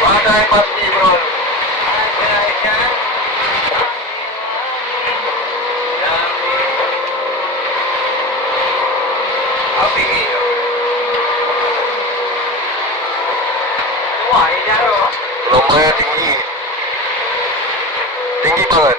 Badai pasti bro. Api iyo. Wah ini loh. Gelombangnya tinggi. Tinggi banget.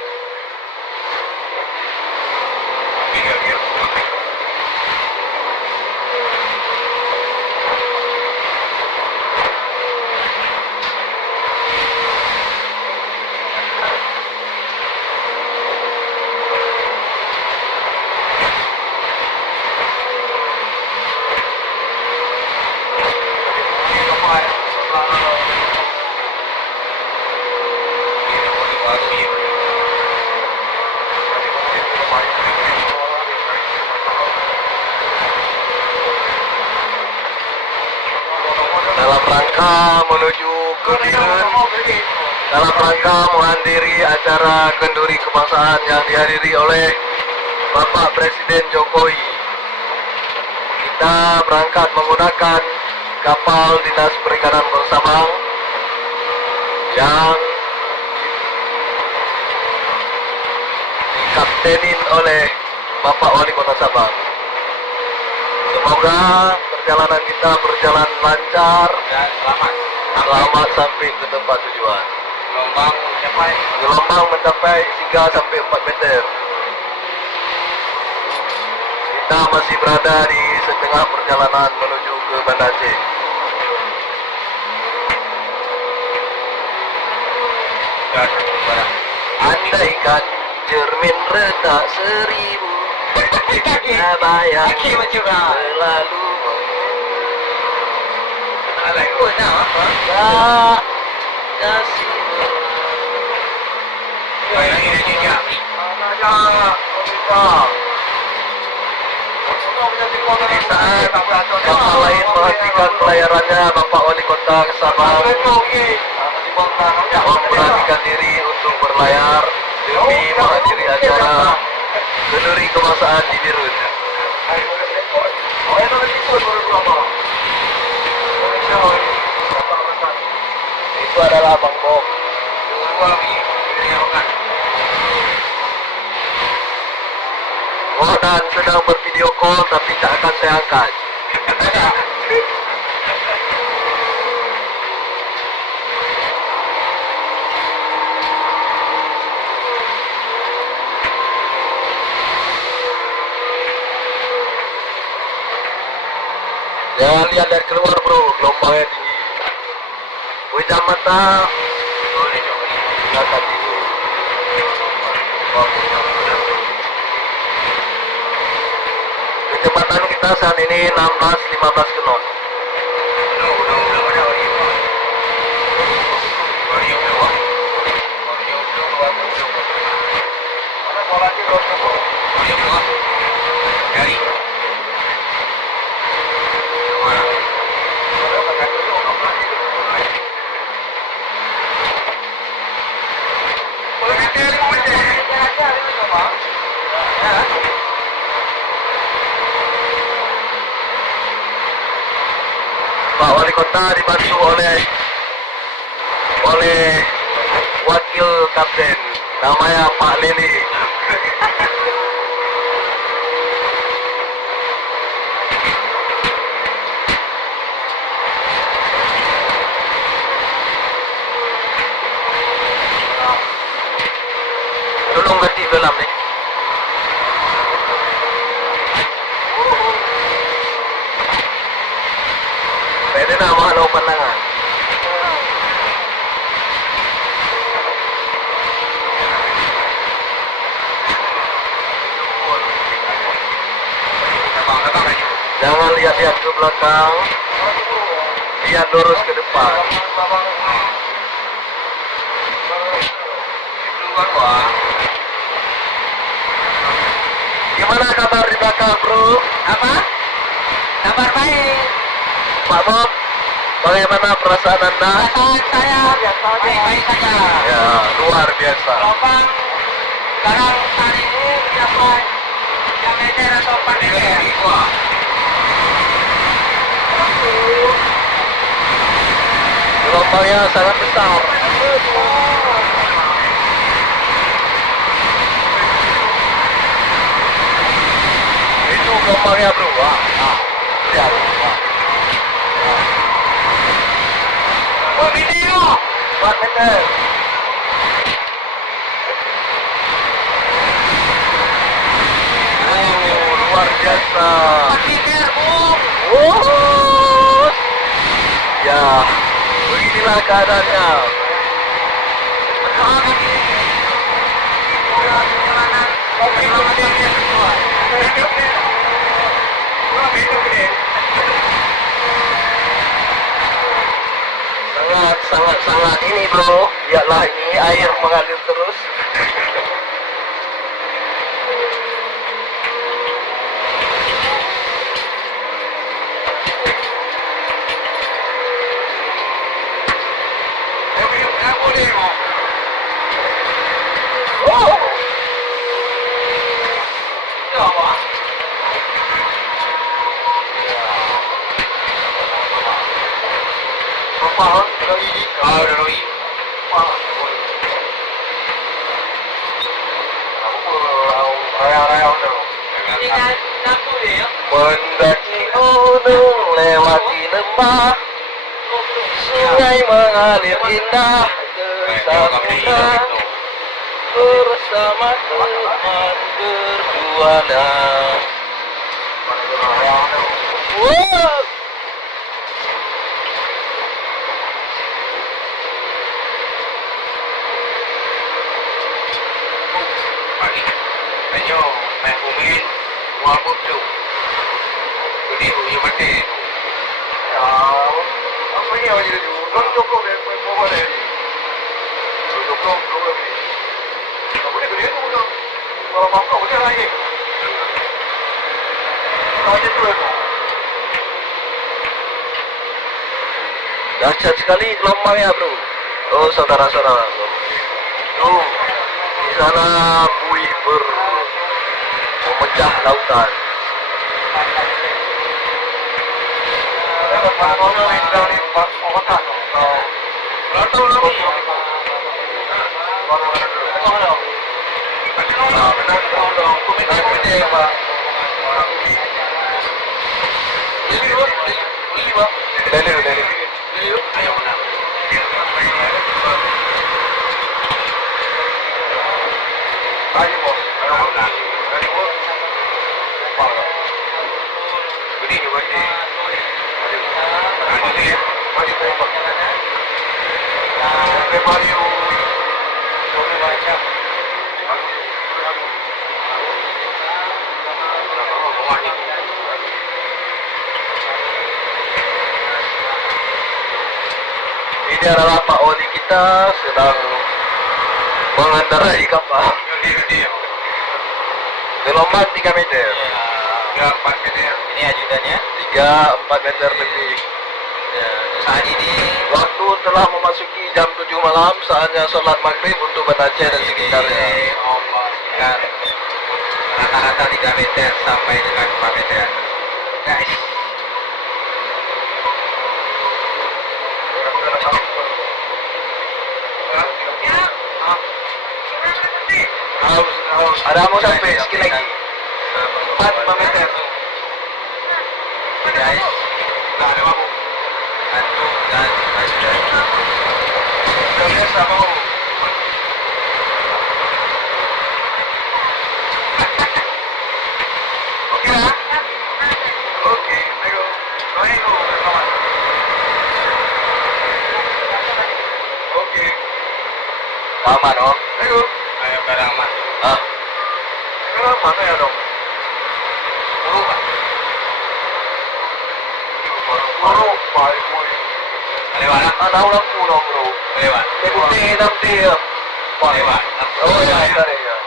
Dalam rangka menuju ke Biren, dalam rangka menghadiri acara kenduri kebangsaan yang dihadiri oleh Bapak Presiden Jokowi, kita berangkat menggunakan kapal Dinas Perikanan Bersabang yang dikaptenin oleh Bapak Wali Kota Sabang. Semoga perjalanan kita berjalan lancar dan selamat sampai ke tempat tujuan. Gelombang mencapai 3 sampai 4 meter. Kita masih berada di setengah perjalanan menuju ke Banda Aceh. Andaikan cermin retak 1000 bayang selalu kasih. Di saat kapal lain menghentikan pelayarannya, Bapak Wali Kota Sabang memberanikan diri untuk berlayar demi menghadiri acara kenduri kebangsaan di Biren. Itu adalah Bang Bob. Oh, dan sedang bervideo call tapi tak akan saya angkat. Jangan lihat dari keluar bro, gelombangnya tinggi. Wajah mata kelihatan tinggi. Kecepatan kita saat ini 16-15 knot. Pak Wali Kota dibantu oleh wakil kapten namanya Pak Lili. Tolong ganti film nih. Pwede na mga pandangan. belakang. Dia lurus ke depan. Gimana kabar di belakang, bro? Apa? Kabar baik. Pak Bob, bagaimana perasaan Anda? Perasaan saya baik-baik saja. Ya, luar biasa. Gelombang sekarang saat ini berapa 3 meter atau 4 meter? Gelombangnya sangat besar. Itu gelombangnya, bro. Wah, lihat. Oh, video. 4 meter. Oh, luar biasa. 4 meter, Bung. Oh, ya, beginilah keadaannya. Berdoa kami. Semoga perjalanan penyelamatnya semua. Sangat ini, bro. Lihatlah ini air mengalir terus. Oh. Mendaki gunung, lewati lembah, sungai mengalir indah ke samudra, bersama teman berbuana. Wow. Dahsyat sekali gelombangnya, bro. Oh, saudara-saudara. Oh, di sana buih memecah lautan. Ini adalah Pak Oli kita sedang mengendarai kapal. Gelombang 3 meter. 4 meter. Ini ajudannya. 3-4 meter lebih. Ya, saat ini Waktu telah memasuki jam 7 malam, saatnya sholat maghrib untuk Banda Aceh dan sekitarnya. Allah kan rata-rata 3 meter sampai dengan 4 meter. Guys. Ada mau sampai sedikit lagi. 4 meter. Guys. Satu dan Biasa mau. Oke lah. Oke, ayo. Oke. Aman, oh. Ayo. Ayo barang mas. Ah. Sekarang mana ya, dong? Bro, balik mo eh. Kaliwa na. Anaw lang puno, bro. Kaliwa. Ikutin ang tiya. Kaliwa. Oh, yan, yan.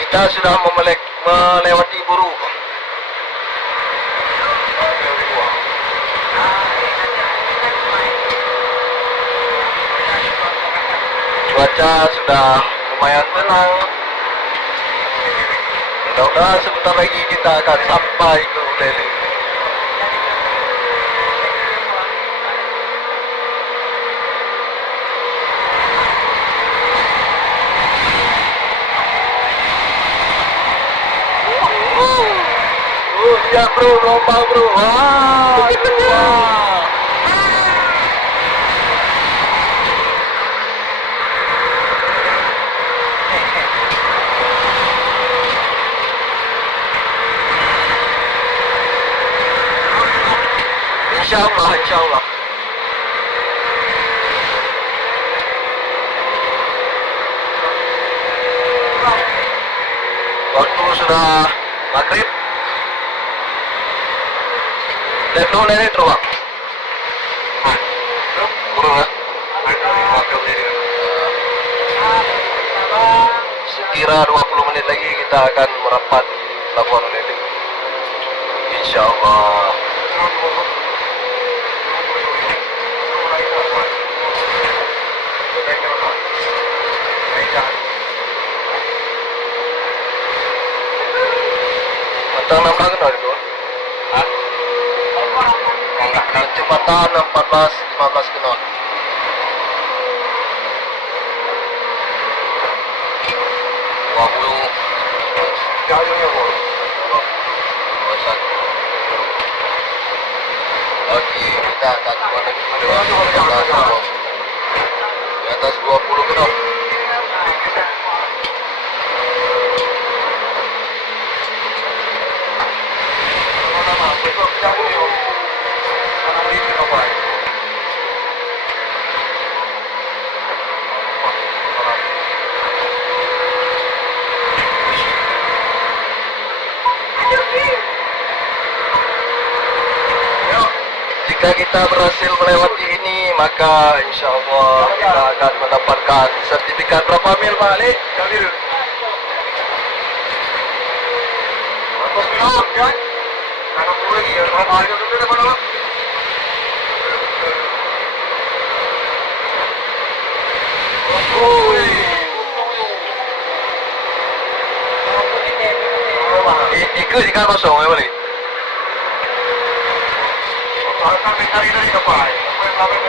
Kita sudah melewati Buru. Cuaca sudah lumayan tenang. Mudah-mudahan sebentar lagi kita akan sampai ke Ulele. Siap bro, lomba bro. Wah, wah. Insyaallah, insyaallah. Waktu sudah maghrib. Left no lane itu, Pak. Kurang ya? Sekira 20 menit lagi kita akan merapat di Pelabuhan Ulele. Insyaallah. Tentang 16 kenal itu? Hah? Enggak kenal. Kecepatan 14-15 knot. Oke, kita akan menuju di atas 20 knot. Jika kita berhasil melewati ini, maka insya Allah kita akan mendapatkan sertifikat berapa mil Pak Ali? 3 mil. Atas mil kan? Karena perlu lagi ya, berapa hari itu ada mana? Ikut ikan kosong ya Pak Ali? Akan mencari-cari apa? Apa yang lama ini?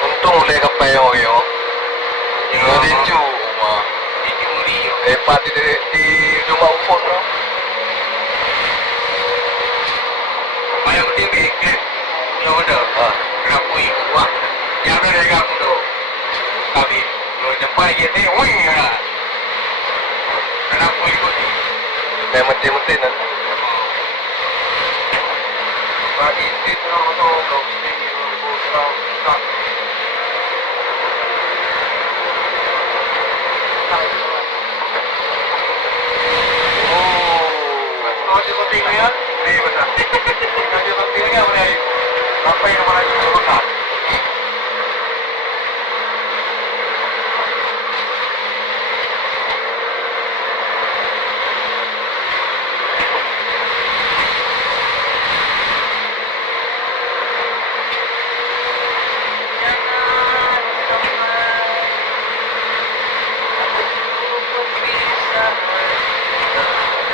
Untung boleh kepayang yo. Diju, hebat di rumah ufon bro. Banyak betul ke? Lo ada? Kenapa ibu wah? Yang ada kamu tu. Kami lo jumpa dia woi lah. Kenapa ibu ni? Memang mati-mati nan. Bagi itu orang tu belum sini belum Kasi penting na yan? Hindi ba na? Kasi penting nga mo na yun. Kapay naman na yung mga.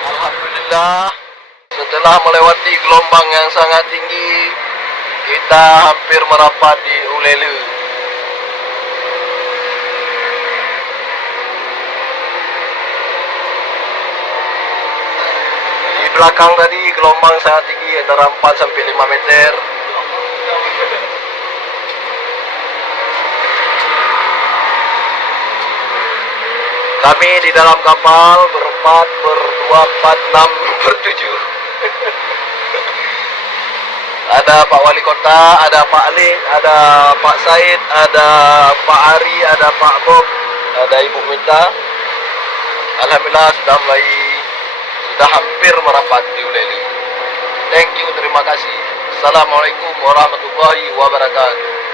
Alhamdulillah, setelah melewati gelombang yang sangat tinggi, kita hampir merapat di Ulele. Di belakang tadi gelombang sangat tinggi antara 4 sampai 5 meter. Kami di dalam kapal berempat, berdua, empat, enam, bertujuh. Ada Pak Wali Kota, ada Pak Alik, ada Pak Said, ada Pak Ari, ada Pak Bob, ada Ibu Minta. Alhamdulillah sudah hampir merapat di Uleli. Thank you, terima kasih. Assalamualaikum warahmatullahi wabarakatuh.